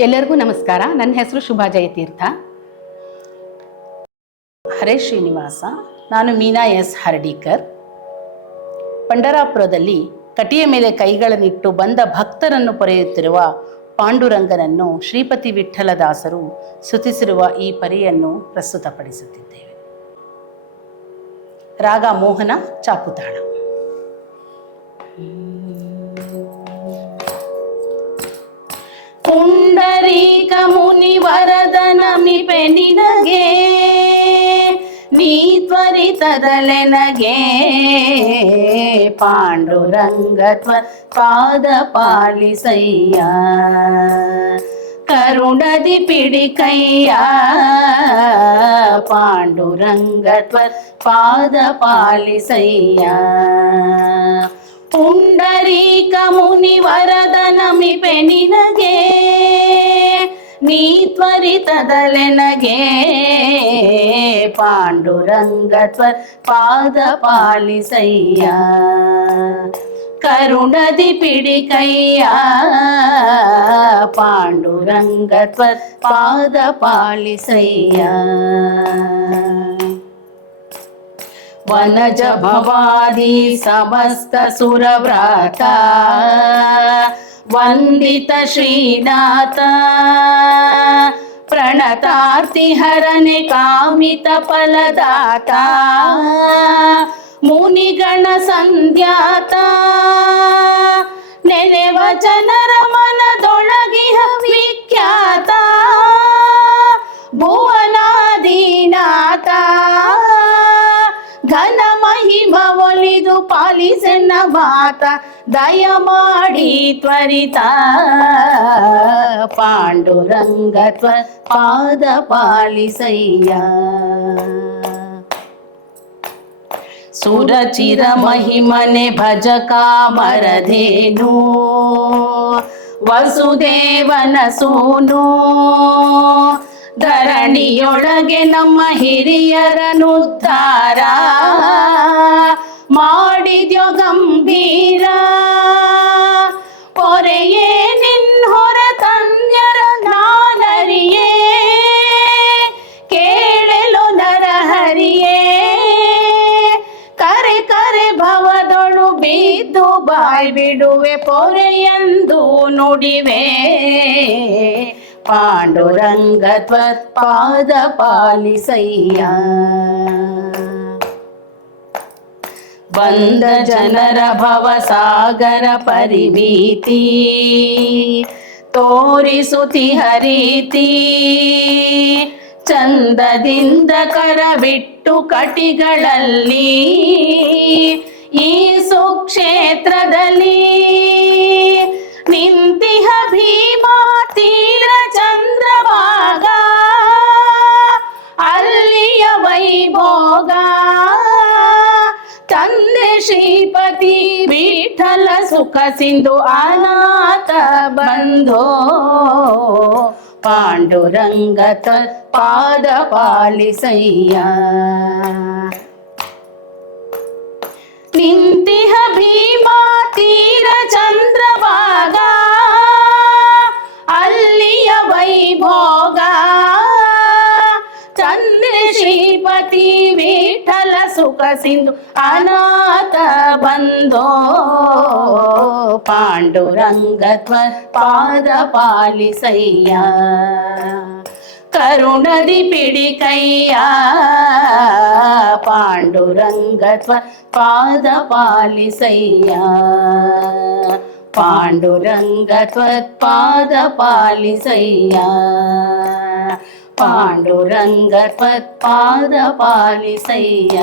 ಎಲ್ಲರಿಗೂ ನಮಸ್ಕಾರ. ನನ್ನ ಹೆಸರು ಶುಭಾ ಜಯತೀರ್ಥ. ಹರೇ ಶ್ರೀನಿವಾಸ. ನಾನು ಮೀನಾ ಎಸ್ ಹರ್ಡೀಕರ್. ಪಂಡರಾಪುರದಲ್ಲಿ ಕಟಿಯ ಮೇಲೆ ಕೈಗಳನ್ನಿಟ್ಟು ಬಂದ ಭಕ್ತರನ್ನು ಪೊರೆಯುತ್ತಿರುವ ಪಾಂಡುರಂಗನನ್ನು ಶ್ರೀಪತಿ ವಿಠ್ಠಲದಾಸರು ಸ್ತುತಿಸಿರುವ ಈ ಪರಿಯನ್ನು ಪ್ರಸ್ತುತಪಡಿಸುತ್ತಿದ್ದೇವೆ. ರಾಗ ಮೋಹನ, ಚಾಪುತಾಳ. ಪುಂಡರೀಕ ಮುನಿವರದ ನಮಿಪೆ ನಿನಗೆ, ನೀ ತ್ವರಿತದಲೆನಗೆ. ಪಾಂಡುರಂಗತ್ವ ಪಾದ ಪಾಲಿಸಯ್ಯ, ಕರುಣದಿ ಪಿಡಿಕಯ್ಯ. ಪಾಂಡುರಂಗತ್ವ ಪಾದ ಪಾಲಿಸಯ್ಯ. ಪುಂಡರೀಕ ಮುನಿವರದ ನಮಿಪೆ ನಿನಗೆ, ನೀ ತ್ವರಿತದಲೆನಗೆ. ಪಾಂಡುರಂಗತ್ವ ಪಾದ ಪಾಲಿಸಯ್ಯ, ಕರುಣದಿ ಪಿಡಿಕಯ್ಯ. ಪಾಂಡುರಂಗತ್ವ ಪಾದ ಪಾಲಿಸಯ್ಯ. ವನಜ ಭವಾದಿ ಸಮಸ್ತ ಸುರವ್ರಾತ, ವಂದಿತ ಶ್ರೀನಾಥ. ಪ್ರಣತಾರ್ತಿ ಹರನೆ ಕಾಮಿತ ಫಲದಾತ, ಮುನಿಗಣ ಸಂಧ್ಯಾತ. ನೆನೆವ ಜನರ ಮನದೊಳಗಿಹ ವಿಖ್ಯಾತ, ಭುವನಾದೀನಾಥ. ಘನ ಮಹಿಮ ಒಲಿದು ಪಾಲಿಸೆನ್ನ ಮಾತ, ದಯ ಮಾಡಿ ತ್ವರಿತ. ಪಾಂಡುರಂಗತ್ವ ಪಾದ ಪಾಲಿಸಯ್ಯ. ಸುರಚಿರ ಮಹಿಮನೆ ಭಜ ಕಾಮರಧೇನು, ವಸುದೇವನ ಸೂನು. ಧರಣಿಯೊಳಗೆ ನಮ್ಮ ಹಿರಿಯರನುದ್ಧಾರ, ಮಾಡಿದ್ಯೋ ಗಂಭೀರ. ಪೊರೆಯೇ ನಿನ್ಹೊರ ತನ್ಯರ ನಾನರಿಯೇ, ಕೇಳಲು ನರಹರಿಯೇ. ಕರೆ ಕರೆ ಭವದೊಳು ಬಿದ್ದು ಬಾಯ್ ಬಿಡುವೆ, ಪೊರೆಯೆಂದು ನುಡಿವೆ. ಪಾಂಡುರಂಗತ್ವ ಪಾದ ಪಾಲಿಸಯ್ಯ. ಬಂದ ಜನರ ಭವಸಾಗರ ಪರಿಭೀತಿ, ತೋರಿಸುತಿ ಹರೀತಿ. ಚಂದದಿಂದ ಕರಬಿಟ್ಟು ಕಟಿಗಳಲ್ಲಿ, ಈ ಸುಕ್ಷೇತ್ರದಲ್ಲಿ. ನಿಂತಿಹ ಭೀಮಾ ತೀರ ಚಂದ್ರಭಾಗ, ಅಲ್ಲಿಯ ವೈಭೋಗ. ತಂದೆ ಶ್ರೀಪತಿ ವಿಠಲ ಸುಖ ಸಿಂಧು ಅನಾಥ ಬಂಧೋ. ಪಾಂಡುರಂಗತ ಪಾದ ಪಾಲಿಸಯ್ಯ. ನಿಂತಿಹ ಭೀಮಾ ತೀರ ಚಂದ್ರಭಾಗ, ಅಲ್ಲಿಯ ವೈಭೋಗ. ತಂದೆ ಶ್ರೀಪತಿ ವಿಠಲ ಸುಖ ಸಿಂಧು ಅನಾಥ ಬಂಧೋ. ಪಾಂಡುರಂಗತ್ವ ಪಾದ ಪಾಲಿಸಯ್ಯ, ಕರುಣದಿ ಪಿಡಿಕಯ್ಯ. ಪಾಂಡುರಂಗತ್ವ ಪಾದ ಪಾಲಿಸಯ್ಯ. ಪಾಂಡುರಂಗತ್ವ ಪಾದ ಪಾಲಿಸಯ್ಯ. ಪಾಂಡುರಂಗತ್ವ ಪಾದ ಪಾಲಿಸಯ್ಯ.